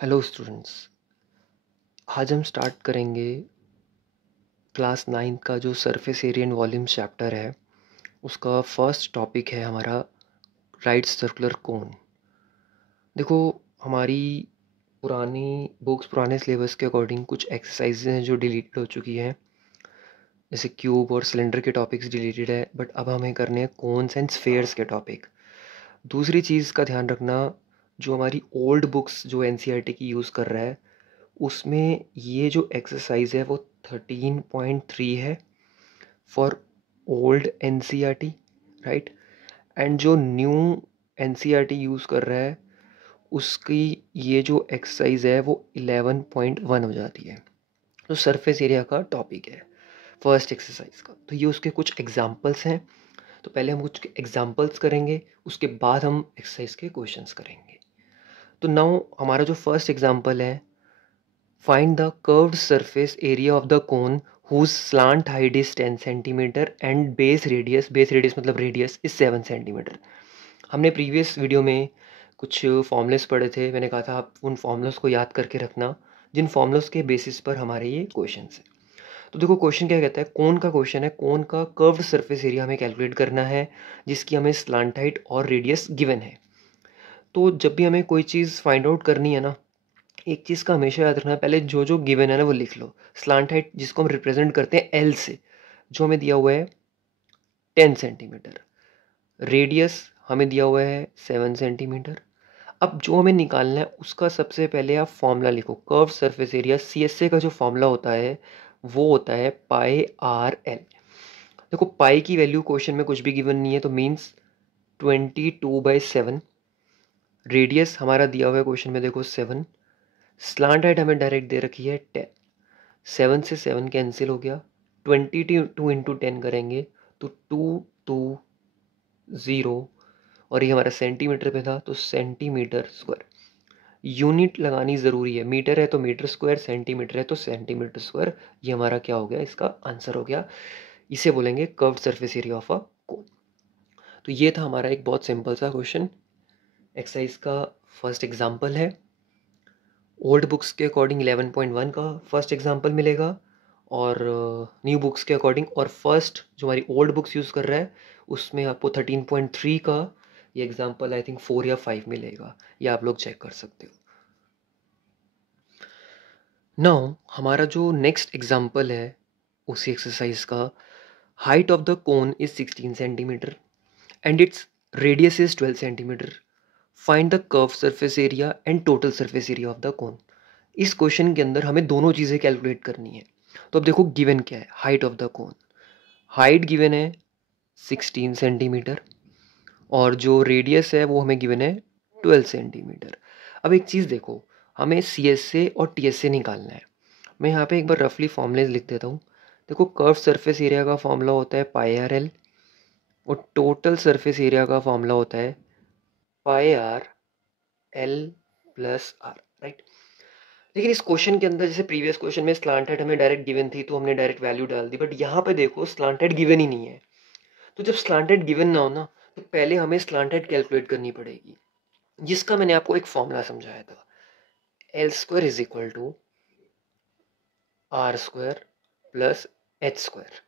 Hello students. आज हम start करेंगे क्लास 9 का जो surface area and volume chapter है। उसका फर्स्ट टॉपिक है हमारा राइट सर्कुलर कोन। देखो, हमारी पुरानी बुक्स पुराने सिलेबस के अकॉर्डिंग कुछ एक्सरसाइजेज हैं जो डिलीटेड हो चुकी हैं, जैसे क्यूब और सिलेंडर के टॉपिक्स डिलीटेड है, बट अब हमें करने हैं कोन्स एंड स्फेयर्स के टॉपिक। दूसरी चीज़ का ध्यान रखना, जो हमारी ओल्ड बुक्स जो एनसीईआरटी की यूज़ कर रहा है उसमें ये जो एक्सरसाइज है वो 13.3 है for old NCERT, right. And जो न्यू एनसीईआरटी यूज़ कर रहा है उसकी ये जो एक्सरसाइज है वो 11.1 हो जाती है। तो सरफेस एरिया का टॉपिक है फर्स्ट एक्सरसाइज का। तो ये उसके कुछ एग्जाम्पल्स हैं। तो पहले हम कुछ एग्जाम्पल्स करेंगे, उसके बाद हम एक्सरसाइज के क्वेश्चंस करेंगे। तो नाउ हमारा जो फर्स्ट एग्जाम्पल है, find the curved surface area of the cone whose slant height is 10 cm and base radius मतलब radius is 7 cm। हमने प्रीवियस वीडियो में कुछ फॉर्मूलेस पढ़े थे। मैंने कहा था आप उन फॉर्मूलेस को याद करके रखना जिन फॉर्मूलेस के बेसिस पर हमारे ये क्वेश्चन है। तो देखो क्वेश्चन क्या कहता है, कोन का क्वेश्चन है। कोन का कर्व्ड सरफेस एरिया हमें कैलकुलेट करना है जिसकी हमें स्लांट हाइट और रेडियस गिवन है। तो जब भी हमें कोई चीज़ फाइंड आउट करनी है ना, एक चीज़ का हमेशा याद रखना, पहले जो जो गिवन है ना वो लिख लो। स्लांट हाइट जिसको हम रिप्रेजेंट करते हैं एल से, जो हमें दिया हुआ है 10 सेंटीमीटर। रेडियस हमें दिया हुआ है 7 सेंटीमीटर। अब जो हमें निकालना है उसका सबसे पहले आप फॉर्मूला लिखो। कर्व सरफेस एरिया सीएसए का जो फॉर्मूला होता है वो होता है पाई आर एल। देखो पाई की वैल्यू क्वेश्चन में कुछ भी गिवन नहीं है, तो मीन्स 22/7। रेडियस हमारा दिया हुआ है क्वेश्चन में, देखो 7। स्लांट हाइट हमें डायरेक्ट दे रखी है 10। 7 से 7 कैंसिल हो गया, 22 इंटू 10 करेंगे तो 220, और ये हमारा सेंटीमीटर पे था तो सेंटीमीटर स्क्वायर। यूनिट लगानी ज़रूरी है, मीटर है तो मीटर स्क्वायर, सेंटीमीटर है तो सेंटीमीटर स्क्वायर। ये हमारा क्या हो गया, इसका आंसर हो गया। इसे बोलेंगे curved surface area of a cone. तो ये था हमारा एक बहुत सिंपल सा क्वेश्चन। एक्सरसाइज का फर्स्ट एग्जाम्पल है। ओल्ड बुक्स के अकॉर्डिंग 11.1 का फर्स्ट एग्जांपल मिलेगा, और न्यू बुक्स के अकॉर्डिंग और फर्स्ट जो हमारी ओल्ड बुक्स यूज़ कर रहा है उसमें आपको 13.3 का ये एग्जांपल आई थिंक 4 या 5 मिलेगा। ये आप लोग चेक कर सकते हो। नाउ हमारा जो नेक्स्ट एग्जांपल है उसी एक्सरसाइज का, height of the cone is 16 centimetre and its radius is 12 centimetre. Find the curve surface area and total surface area of the cone. इस क्वेश्चन के अंदर हमें दोनों चीज़ें कैलकुलेट करनी है। तो अब देखो गिवन क्या है, height of the cone. Height given है 16 सेंटीमीटर और जो रेडियस है वो हमें गिवन है 12 सेंटीमीटर। अब एक चीज़ देखो, हमें सी एस ए और टी एस ए निकालना है। मैं यहाँ पे एक बार रफली फॉर्मूलेज लिख देता हूँ। देखो कर्व सरफेस एरिया का फॉर्मूला होता है पाई आर एल, और टोटल सरफेस एरिया का फॉर्मूला होता है pi r l plus r, right. लेकिन इस क्वेश्चन के अंदर जैसे प्रीवियस क्वेश्चन में स्लांट हेड हमें डायरेक्ट गिवन थी तो हमने डायरेक्ट वैल्यू डाल दी, बट यहाँ पे देखो स्लांट हेड गिवन ही नहीं है। तो जब स्लांट हेड गिवन ना हो ना, तो पहले हमें स्लांट हेड कैलकुलेट करनी पड़ेगी, जिसका मैंने आपको एक फॉर्मूला समझाया था। L square is equal to R square plus H square.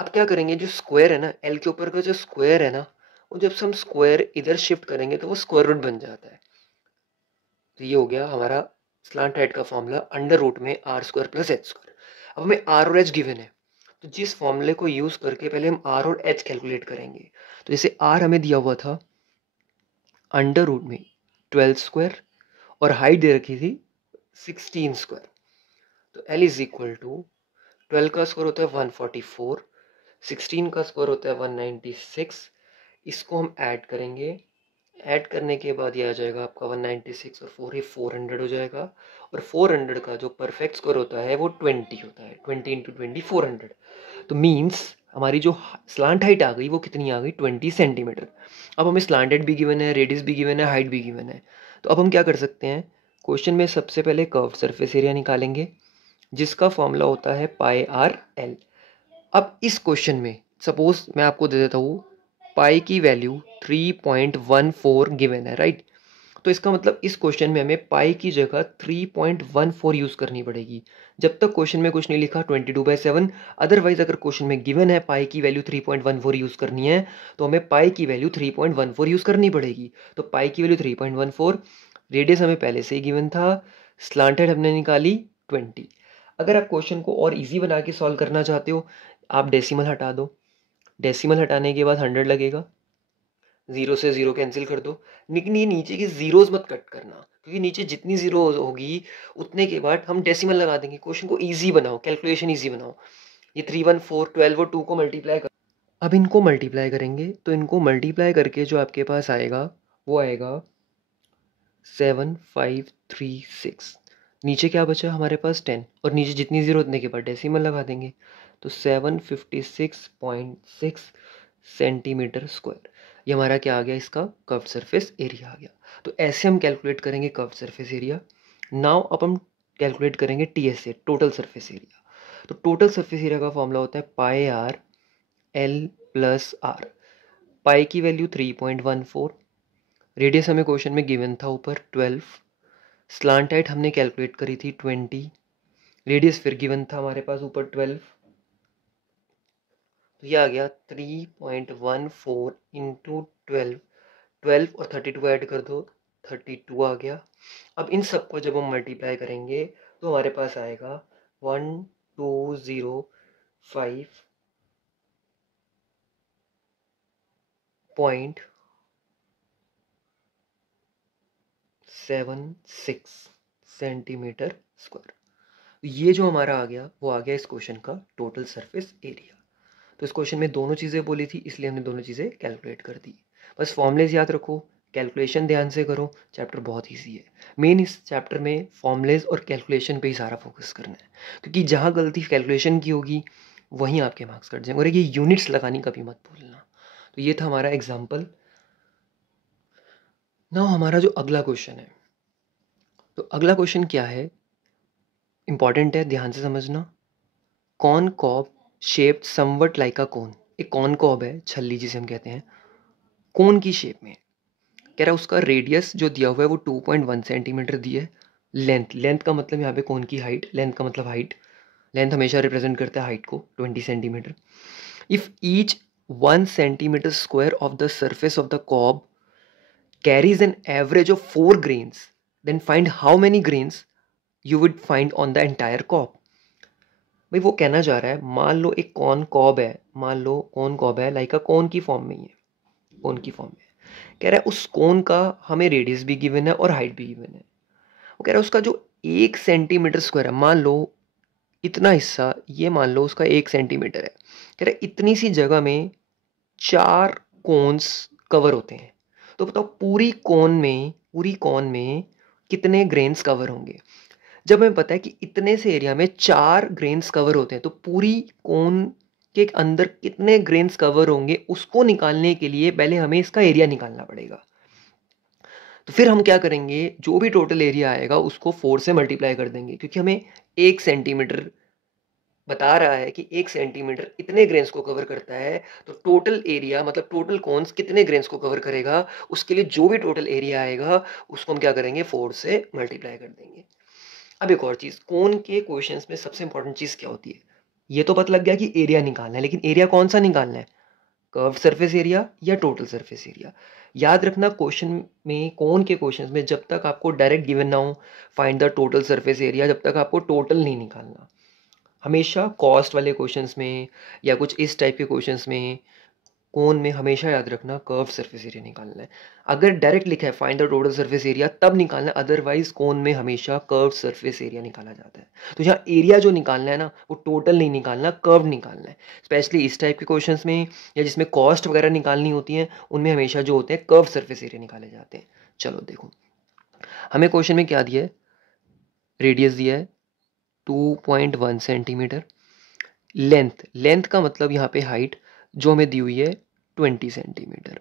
अब क्या करेंगे, जो स्क्वायर है ना, एल के ऊपर का जो स्क्वायर है ना, वो जब हम स्क्वायर इधर शिफ्ट करेंगे तो वो स्क्वायर रूट बन जाता है। तो ये हो गया हमारा स्लांट हेड का फॉर्मूला, अंडर रूट में R square plus H square. अब हमें आर और एच गिवन है, तो जिस फॉर्मूले को यूज करके पहले हम आर और एच कैलकुलेट करेंगे। तो जैसे आर हमें दिया हुआ था अंडर रूट में 12 स्क्वायर और हाइट दे रखी थी 16 स्क्वायर। तो एल इज इक्वल टू 12 का स्क्वायर होता है 144, 16 का स्क्वायर होता है 196। इसको हम ऐड करेंगे, ऐड करने के बाद ये आ जाएगा आपका 196 और 4 ही 400 हो जाएगा। और 400 का जो परफेक्ट स्कोर होता है वो 20 होता है, 20 इंटू 20 400। तो मीन्स हमारी जो स्लांट हाइट आ गई वो कितनी आ गई, 20 सेंटीमीटर। अब हमें स्लांट हाइट भी गिवन है, रेडियस भी गिवन है, हाइट भी गिवन है। तो अब हम क्या कर सकते हैं, क्वेश्चन में सबसे पहले कर्व सरफेस एरिया निकालेंगे जिसका फॉर्मूला होता है पाई आर एल। अब इस क्वेश्चन में सपोज मैं आपको दे देता हूँ पाई की वैल्यू 3.14 गिवन है, राइट। तो इसका मतलब इस क्वेश्चन में हमें पाई की जगह 3.14 यूज़ करनी पड़ेगी। जब तक क्वेश्चन में कुछ नहीं लिखा 22/7, अदरवाइज अगर क्वेश्चन में गिवन है पाई की वैल्यू 3.14 यूज़ करनी है तो हमें पाई की वैल्यू 3.14 यूज़ करनी पड़ेगी। तो पाई की वैल्यू 3.14, रेडियस हमें पहले से ही गिवन था, स्लांटेड हमने निकाली 20। अगर आप क्वेश्चन को और ईजी बना के सॉल्व करना चाहते हो, आप डेसिमल हटा दो, डेसिमल हटाने के बाद 100 लगेगा, 0 से 0 कैंसिल कर दो। लेकिन ये नीचे की जीरोस मत कट करना, क्योंकि नीचे जितनी जीरो होगी उतने के बाद हम डेसिमल लगा देंगे। क्वेश्चन को इजी बनाओ, कैलकुलेशन इजी बनाओ। ये 3 1 4 12 और 2 को मल्टीप्लाई कर, अब इनको मल्टीप्लाई करेंगे तो इनको मल्टीप्लाई करके जो आपके पास आएगा वो आएगा 7536। नीचे क्या बचा हमारे पास 10, और नीचे जितनी जीरो उतने के बाद डेसिमल लगा देंगे। तो 756.6 सेंटीमीटर स्क्वायर, ये हमारा क्या आ गया, इसका कर्व्ड सरफेस एरिया आ गया। तो ऐसे हम कैलकुलेट करेंगे कर्व्ड सरफेस एरिया। नाउ अब हम कैलकुलेट करेंगे टीएसए, टोटल सरफेस एरिया। तो टोटल सरफेस एरिया का फॉर्मूला होता है pi r l plus are. पाई की वैल्यू 3.14, रेडियस हमें क्वेश्चन में गिवन था ऊपर 12, स्लांट हाइट हमने कैलकुलेट करी थी 20, रेडियस फिर गिवन था हमारे पास ऊपर 12, तो ये आ गया 3.14 इंटू 12, 12 और 32 ऐड कर दो, 32 आ गया। अब इन सबको जब हम मल्टीप्लाई करेंगे तो हमारे पास आएगा 1205.76 सेंटीमीटर स्क्वायर। ये जो हमारा आ गया वो आ गया इस क्वेश्चन का टोटल सरफेस एरिया। तो इस क्वेश्चन में दोनों चीज़ें बोली थी, इसलिए हमने दोनों चीज़ें कैलकुलेट कर दी। बस फॉर्मूलेज याद रखो, कैलकुलेशन ध्यान से करो, चैप्टर बहुत ईजी है। मेन इस चैप्टर में फॉर्मूलेज और कैलकुलेशन पे ही सारा फोकस करना है, क्योंकि जहाँ गलती कैलकुलेशन की होगी वहीं आपके मार्क्स कट जाएंगे। और ये यूनिट्स लगानी कभी मत भूलना। तो ये था हमारा एग्जाम्पल। नाउ हमारा जो अगला क्वेश्चन है, तो अगला क्वेश्चन क्या है, इंपॉर्टेंट है, ध्यान से समझना। Corn cob shaped somewhat like a cone. एक कॉर्न कॉब है, छल्ली जिसे हम कहते हैं, कोन की शेप में। कह रहा है उसका रेडियस जो दिया हुआ है वो 2.1 सेंटीमीटर दी है। लेंथ, लेंथ का मतलब यहाँ पे कोन की हाइट, लेंथ का मतलब हाइट, लेंथ हमेशा रिप्रेजेंट करता है हाइट को, 20 centimetre. If each 1 centimetre square of the surface of the cob carries an average of 4 grains, then find how many grains you would find on the entire cob. भाई वो कहना चाह रहा है, मान लो एक कॉर्न कॉब है, मान लो कॉर्न कॉब है, लाइक अ कॉर्न की फॉर्म में ही है, कॉर्न की फॉर्म में। कह रहा है उस कोन का हमें रेडियस भी गिवन है और हाइट भी गिवन है। वो कह रहा है उसका जो 1 सेंटीमीटर स्क्वायर है, मान लो इतना हिस्सा, ये मान लो उसका 1 सेंटीमीटर है। कह रहा है इतनी सी जगह में 4 कोन्स कवर होते हैं। तो बताओ पूरी कॉन में कितने ग्रेन्स कवर होंगे। जब हमें पता है कि इतने से एरिया में 4 ग्रेन्स कवर होते हैं, तो पूरी कोन के अंदर कितने ग्रेन्स कवर होंगे उसको निकालने के लिए पहले हमें इसका एरिया निकालना पड़ेगा। तो फिर हम क्या करेंगे, जो भी टोटल एरिया आएगा उसको 4 से मल्टीप्लाई कर देंगे, क्योंकि हमें 1 सेंटीमीटर बता रहा है कि 1 सेंटीमीटर इतने ग्रेन्स को कवर करता है। तो टोटल एरिया मतलब टोटल कॉन्स कितने ग्रेन्स को कवर करेगा, उसके लिए जो भी टोटल एरिया आएगा उसको हम क्या करेंगे, 4 से मल्टीप्लाई कर देंगे। अब एक और चीज़, कोन के क्वेश्चंस में सबसे इंपॉर्टेंट चीज़ क्या होती है, ये तो पता लग गया कि एरिया निकालना है, लेकिन एरिया कौन सा निकालना है, कर्व सरफेस एरिया या टोटल सरफेस एरिया। याद रखना क्वेश्चन में, कौन के क्वेश्चंस में जब तक आपको डायरेक्ट गिवन ना हो find the total surface area, जब तक आपको टोटल नहीं निकालना। हमेशा कॉस्ट वाले क्वेश्चंस में या कुछ इस टाइप के क्वेश्चंस में, कौन में हमेशा याद रखना कर्व सरफेस एरिया निकालना है। अगर डायरेक्ट लिखा है find the total surface area तब निकालना है, अदरवाइज कौन में हमेशा कर्व सरफेस एरिया निकाला जाता है। तो यहाँ एरिया जो निकालना है ना, वो टोटल नहीं निकालना, कर्व निकालना है। स्पेशली इस टाइप के क्वेश्चंस में या जिसमें कॉस्ट वगैरह निकालनी होती है, उनमें हमेशा जो होते हैं कर्व सरफेस एरिया निकाले जाते हैं। चलो देखो, हमें क्वेश्चन में क्या दिया है, रेडियस दिया है 2.1 सेंटीमीटर, लेंथ, लेंथ का मतलब यहाँ पे हाइट जो हमें दी हुई है 20 सेंटीमीटर।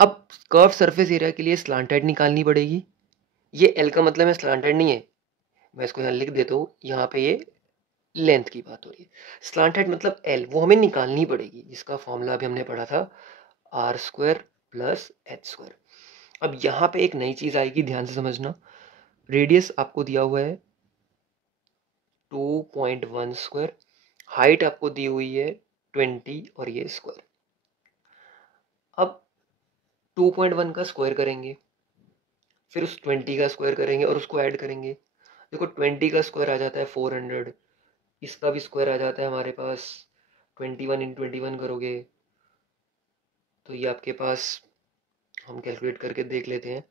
अब कर्व सरफेस एरिया के लिए स्लांटेड निकालनी पड़ेगी। ये एल का मतलब है स्लांटेड नहीं है, मैं इसको यहाँ लिख देता हूँ, यहाँ पे ये लेंथ की बात हो रही है। स्लांटेड मतलब एल, वो हमें निकालनी पड़ेगी, जिसका फॉर्मूला अभी हमने पढ़ा था, R square plus H square. अब यहाँ पे एक नई चीज़ आएगी, ध्यान से समझना। रेडियस आपको दिया हुआ है 2.1 स्क्वायर, हाइट आपको दी हुई है 20 और ये स्क्वायर। अब 2.1 का स्क्वायर करेंगे, फिर उस 20 का स्क्वायर करेंगे और उसको ऐड करेंगे। देखो 20 का स्क्वायर आ जाता है 400, इसका भी स्क्वायर आ जाता है हमारे पास 21 इन 21 करोगे तो ये आपके पास, हम कैलकुलेट करके देख लेते हैं।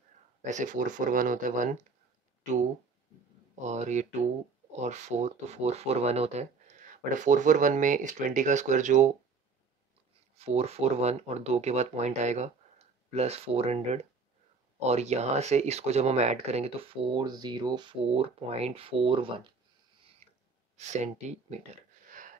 वैसे 441 होता है 1 2 और ये 2 और 4, तो 441 होता है। बट 441 में इस 20 का स्क्वायर जो 441 और 2 के बाद पॉइंट आएगा प्लस 400, और यहाँ से इसको जब हम ऐड करेंगे तो 404.41 सेंटीमीटर।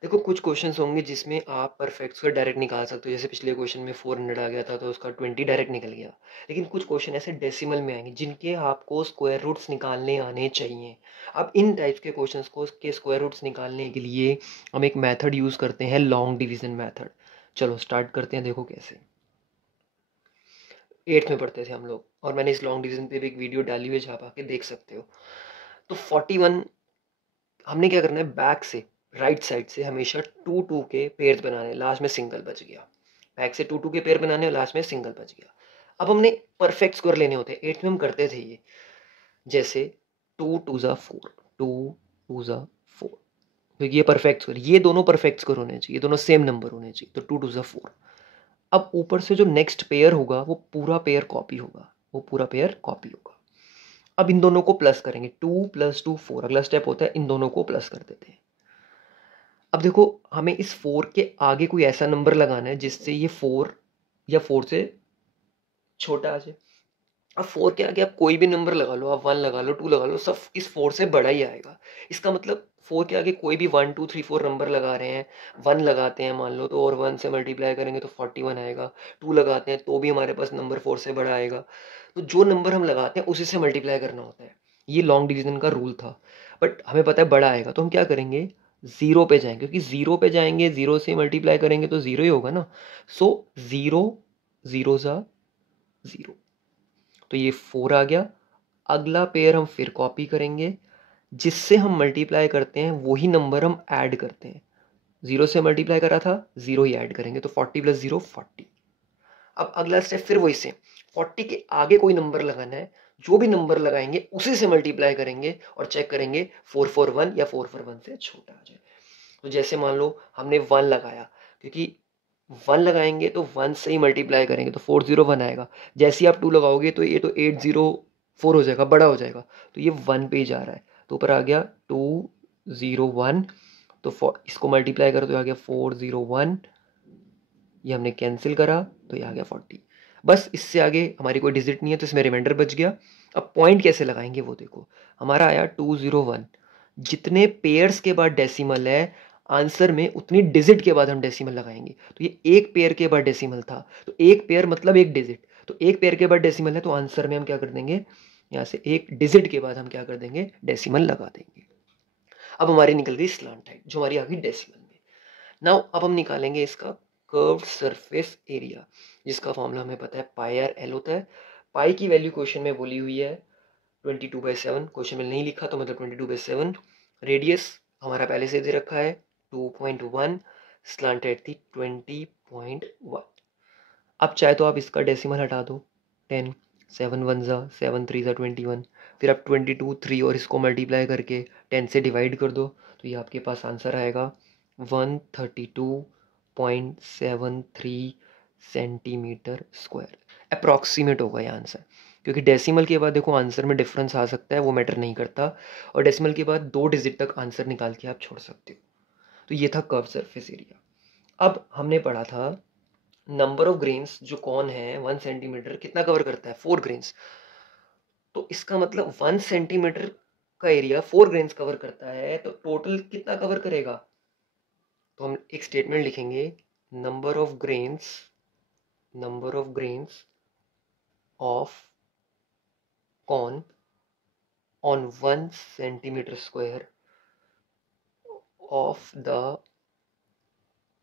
देखो कुछ क्वेश्चंस होंगे जिसमें आप परफेक्ट स्क्वायर डायरेक्ट निकाल सकते हो, जैसे पिछले क्वेश्चन में 400 आ गया था तो उसका 20 डायरेक्ट निकल गया। लेकिन कुछ क्वेश्चन ऐसे डेसिमल में आएंगे जिनके आपको स्क्वायर रूट्स निकालने आने चाहिए। अब इन टाइप्स के क्वेश्चंस को के स्क्वायर रूट्स निकालने के लिए हम एक मेथड यूज करते हैं, लॉन्ग डिवीजन मेथड। चलो स्टार्ट करते हैं। देखो कैसे, 8th में पढ़ते थे हम लोग, और मैंने इस लॉन्ग डिवीजन पे भी एक वीडियो डाली हुई है, जहाँ आके देख सकते हो। तो 41 हमने क्या करना है, बैक से राइट साइड से हमेशा 2 2 के पेयर बनाने, लास्ट में सिंगल बच गया। बैक से 2 2 के पेयर बनाने और लास्ट में सिंगल बच गया। अब हमने परफेक्ट स्क्वायर लेने होते हैं, 8th में हम करते थे ये। जैसे 2 2 ज़ा 4, 2 2 ज़ा 4, क्योंकि ये परफेक्ट स्क्वायर, ये दोनों परफेक्ट स्क्वायर होने चाहिए, दोनों सेम नंबर होने चाहिए, तो 2 2 ज़ा 4। अब ऊपर से जो नेक्स्ट पेयर होगा वो पूरा पेयर कॉपी होगा, वो पूरा पेयर कॉपी होगा। अब इन दोनों को प्लस करेंगे, 2 + 2 4, अगला स्टेप होता है इन दोनों को प्लस कर देते हैं। अब देखो हमें इस 4 के आगे कोई ऐसा नंबर लगाना है जिससे ये 4 या 4 से छोटा आ जाए। अब 4 के आगे आप कोई भी नंबर लगा लो, आप 1 लगा लो, 2 लगा लो, सब इस 4 से बड़ा ही आएगा। इसका मतलब 4 के आगे कोई भी 1 2 3 4 नंबर लगा रहे हैं, 1 लगाते हैं मान लो तो, और 1 से मल्टीप्लाई करेंगे तो 41 आएगा। 2 लगाते हैं तो भी हमारे पास नंबर 4 से बड़ा आएगा। तो जो नंबर हम लगाते हैं उसी से मल्टीप्लाई करना होता है। ये लॉन्ग डिवीजन का रूल था, बट हमें पता है बड़ा आएगा, तो हम क्या करेंगे, जीरो पे जाएंगे, क्योंकि जीरो पे जाएंगे, जीरो से मल्टीप्लाई करेंगे तो जीरो ही होगा ना। सो जीरो, जीरो ज़ा जीरो, तो ये 4 आ गया। अगला पेयर हम फिर कॉपी करेंगे, जिससे हम मल्टीप्लाई करते हैं वही नंबर हम ऐड करते हैं। जीरो से मल्टीप्लाई करा था, जीरो ही ऐड करेंगे, तो 40 + 0 40। अब अगला स्टेप फिर वही से, 40 के आगे कोई नंबर लगाना है, जो भी नंबर लगाएंगे उसी से मल्टीप्लाई करेंगे और चेक करेंगे 441 या 441 से छोटा आ जाए। तो जैसे मान लो हमने 1 लगाया, क्योंकि 1 लगाएंगे तो 1 से ही मल्टीप्लाई करेंगे तो 401 आएगा। जैसे ही आप 2 लगाओगे तो ये तो 804 हो जाएगा, बड़ा हो जाएगा, तो ये 1 पे ही जा रहा है, तो ऊपर आ गया 201। तो इसको मल्टीप्लाई करो तो आ गया 401, ये हमने कैंसिल करा तो ये आ गया 40। बस इससे आगे हमारी कोई डिजिट नहीं है, तो इसमें रिमाइंडर बच गया। अब पॉइंट कैसे लगाएंगे वो देखो, हमारा आया 201, जितने पेयर्स के बाद डेसिमल है आंसर में उतनी डिजिट के बाद हम डेसिमल लगाएंगे। तो ये एक पेयर के बाद डेसिमल था, तो एक पेयर मतलब एक डिजिट, तो एक पेयर के बाद डेसिमल है तो आंसर में हम क्या कर देंगे, यहाँ से एक डिजिट के बाद हम क्या कर देंगे, डेसिमल लगा देंगे। अब हमारी निकल गई स्लांट हाइट जो हमारी आ गई डेसिमल में। नाउ अब हम निकालेंगे इसका कर्व्ड सरफेस एरिया, जिसका फॉर्मूला हमें पता है, पाई आर एल होता है। पाई की वैल्यू क्वेश्चन में बोली हुई है 22/7, क्वेश्चन में नहीं लिखा तो मतलब 22/7। रेडियस हमारा पहले से दे रखा है 2.1, स्लांटेड थी 20.1। अब चाहे तो आप इसका डेसिमल हटा दो, 10, 7 1 ज़ा 7 3 ज़ा 21, फिर आप 22 3 और इसको मल्टीप्लाई करके 10 से डिवाइड कर दो, तो ये आपके पास आंसर आएगा 132.73 सेंटीमीटर स्क्वायर। अप्रॉक्सीमेट होगा ये आंसर, क्योंकि डेसिमल के बाद देखो आंसर में डिफरेंस आ सकता है, वो मैटर नहीं करता, और डेसिमल के बाद 2 डिजिट तक आंसर निकाल के आप छोड़ सकते हो। तो ये था कर्व सरफेस एरिया। अब हमने पढ़ा था नंबर ऑफ ग्रेन्स, जो कौन है 1 सेंटीमीटर कितना कवर करता है, 4 ग्रेन्स। तो इसका मतलब 1 सेंटीमीटर का एरिया 4 ग्रेन्स कवर करता है, तो टोटल कितना कवर करेगा। तो हम एक स्टेटमेंट लिखेंगे, number of grains, number of grains of corn on 1 centimetre square of the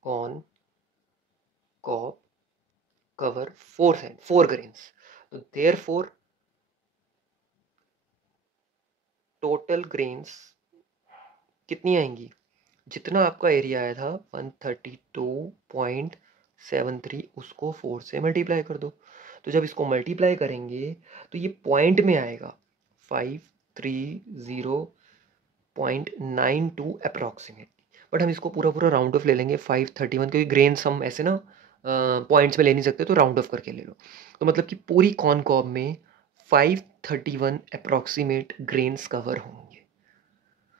corn cob cover 4 grains. तो देयरफॉर टोटल ग्रेन्स कितनी आएंगी, जितना आपका एरिया आया था 132.73 उसको 4 से मल्टीप्लाई कर दो। तो जब इसको मल्टीप्लाई करेंगे तो ये पॉइंट में आएगा 530.92 अप्रॉक्सीमेटली। बट हम इसको पूरा पूरा राउंड ऑफ ले लेंगे 531, क्योंकि ग्रेन्स हम ऐसे ना पॉइंट्स में ले नहीं सकते, तो राउंड ऑफ करके ले लो। तो मतलब कि पूरी कॉर्नकॉब में 531 अप्रॉक्सीमेट ग्रेन्स कवर होंगे।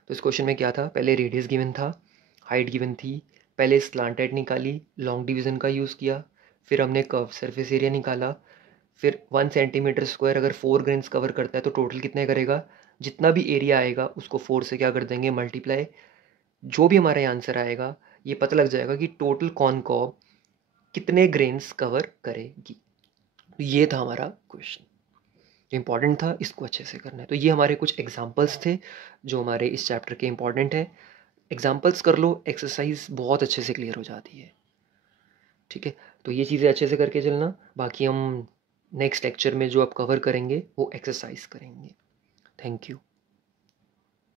तो इस क्वेश्चन में क्या था, पहले रेडियस गिवन था, हाइट गिवन थी, पहले स्लांटेड निकाली, लॉन्ग डिवीजन का यूज़ किया, फिर हमने कर्व सरफेस एरिया निकाला, फिर 1 सेंटीमीटर स्क्वायर अगर 4 ग्रेन्स कवर करता है तो टोटल कितने करेगा, जितना भी एरिया आएगा उसको 4 से क्या कर देंगे, मल्टीप्लाई। जो भी हमारा आंसर आएगा ये पता लग जाएगा कि टोटल कॉर्नकॉब कितने ग्रेन्स कवर करेगी। तो ये था हमारा क्वेश्चन, जो इम्पॉर्टेंट था, इसको अच्छे से करना है। तो ये हमारे कुछ एग्जाम्पल्स थे जो हमारे इस चैप्टर के इम्पॉर्टेंट है। एग्जाम्पल्स कर लो, एक्सरसाइज बहुत अच्छे से क्लियर हो जाती है। ठीक है, तो ये चीज़ें अच्छे से करके चलना। बाकी हम नेक्स्ट लेक्चर में जो आप कवर करेंगे वो एक्सरसाइज करेंगे। Thank you.